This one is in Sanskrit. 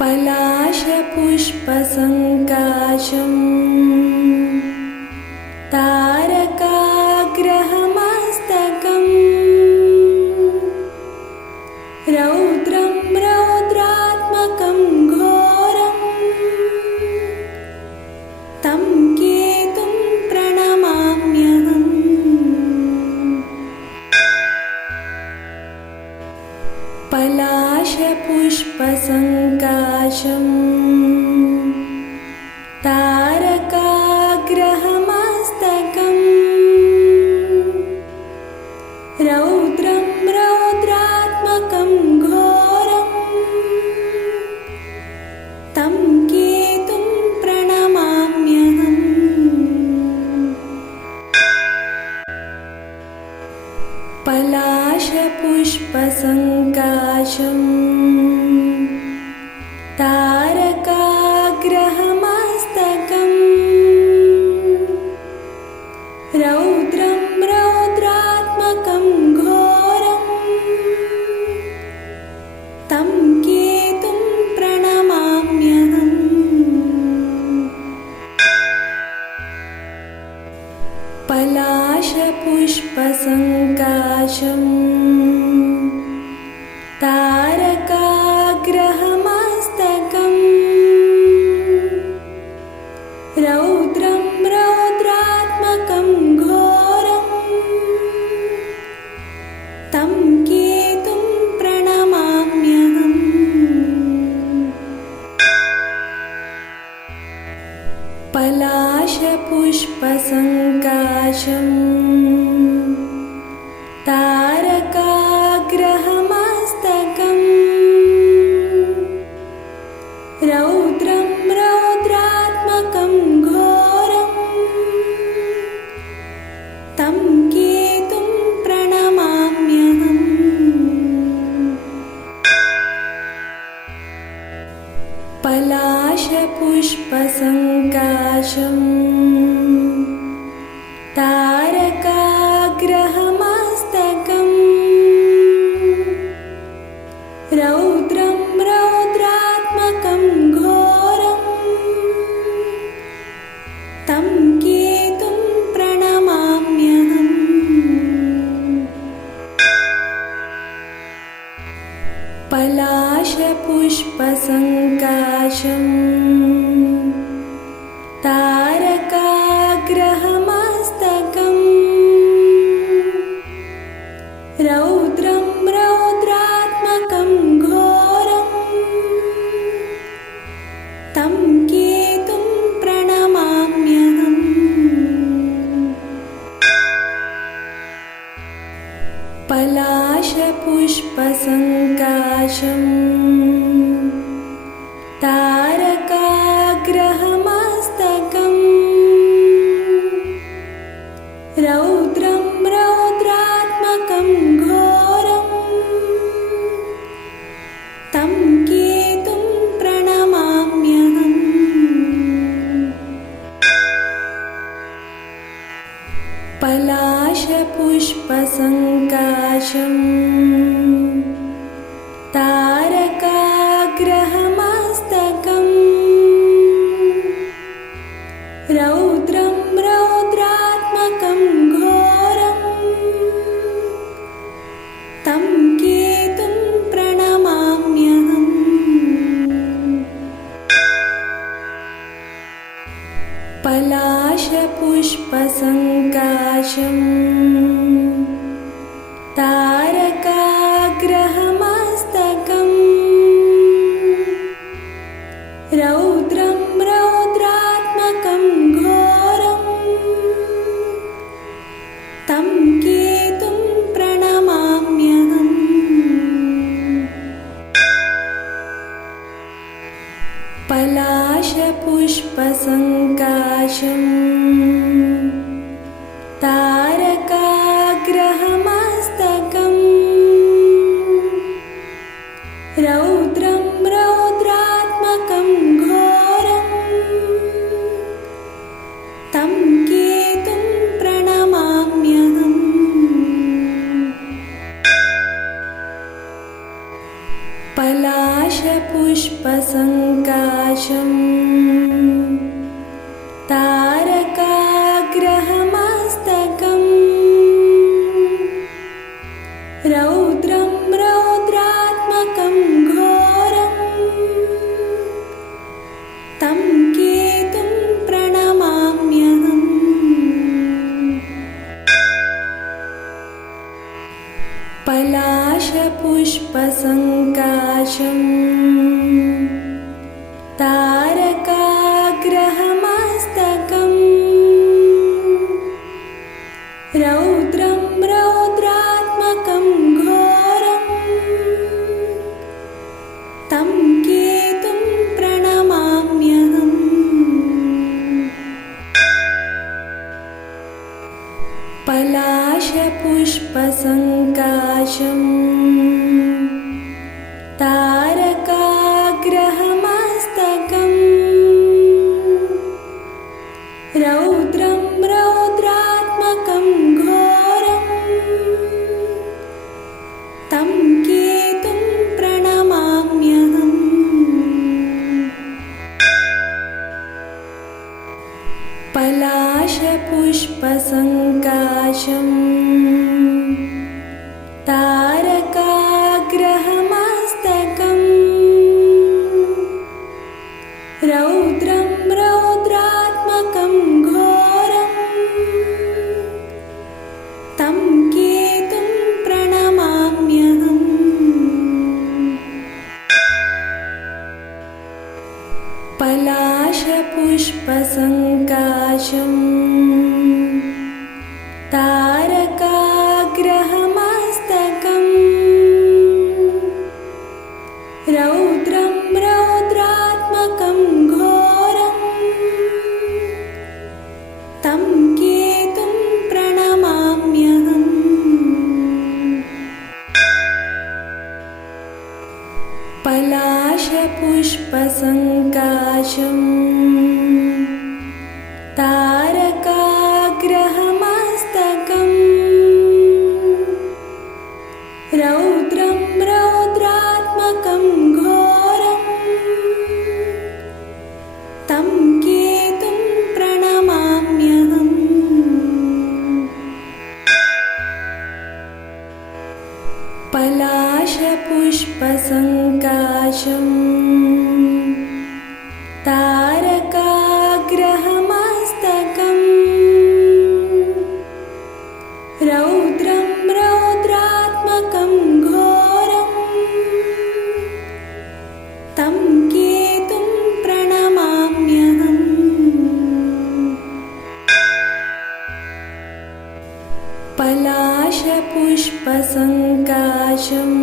पलाशपुष्पसङ्काशम् तारकाग्रहमस्तकम् रौद्रं रौद्रात्मकं घोरम् तं केतुं प्रणमाम्यहम्। पलाशपुष्पसङ्काशम् तारकाग्रहमस्तकम् रौद्रं रौद्रात्मकं घोरम् तं केतुं प्रणमाम्यहम्। पलाशपुष्पसङ्काशम् तारकाग्रहमस्तकम् रौद्रं रौद्रात्मकं घोरम् तं केतुं प्रणमाम्यहम्। पलाशपुष्पसङ्काशम् तारकाग्रहमस्तकम् रौद्रं रौद्रात्मकं घोरम् तं केतुं प्रणमाम्यहम्। पलाशपुष्पसङ्काशम् तारकाग्रहमस्तकम् रौद्रं रौद्रात्मकं घोरम् तं केतुं प्रणमाम्यहम्। पलाशपुष्पसङ्काशम् तारकाग्रहमस्तकम् रौद्रं रौद्रात्मकं घोरम् तं केतुं प्रणमाम्यहम्। पलाशपुष्पसङ्काशम् तारकाग्रहमस्तकम् रौद्रं रौद्रात्मकं घोरम् तं केतुं प्रणमाम्यहम्। पलाशपुष्पसङ्काशम् तारकाग्रहमस्तकम् रौद्रं रौद्रात्मकं घोरम् तं केतुं प्रणमाम्यहम्। पलाशपुष्पसङ्काशम् तारकाग्रहमस्तकम् रौद्रं रौद्रात्मकं घोरम् तं केतुं प्रणमाम्यहम्। पलाशपुष्पसङ्काशम् तारकाग्रहमस्तकम् रौद्रं रौद्रात्मकं घोरम् तं केतुं प्रणमाम्यहम्। पलाशपुष्पसङ्काशम् तारकाग्रहमस्तकम् रौद्रं रौद्रात्मकं घोरम् तं केतुं प्रणमाम्यहम्। पलाशपुष्पसङ्काशम् तारकाग्रहमस्तकम् रौद्रं रौद्रात्मकं घोरम् तं केतुं प्रणमाम्यहम्। पलाशपुष्पसङ्काशम् तारकाग्रहमस्तकम् रौद्रं रौद्रात्मकं घोरम् तं केतुं प्रणमाम्यहम्। पलाशपुष्पसङ्काशम् तारकाग्रहमस्तकम् रौद्रं रौद्रात्मकं घोरम् तं केतुं प्रणमाम्यहम्। पलाशपुष्पसङ्काशम् तारकाग्रहमस्तकम् रौद्रं रौद्रात्मकं घोरम् तं केतुं प्रणमाम्यहम्। पलाशपुष्पसङ्काशम् तारकाग्रहमस्तकम् रौद्रं रौद्रात्मकं घोरम् तं केतुं प्रणमाम्यहम्। पलाशपुष्पसङ्काशम् तारकाग्रहमस्तकम् रौद्रं रौद्रात्मकं घोरम् तं केतुं प्रणमाम्यहम्। पलाशपुष्पसङ्काशम् तारकाग्रहमस्तकम् रौद्रं रौद्रात्मकं घोरम् तं केतुं प्रणमाम्यहम्। पलाशपुष्पसङ्काशम्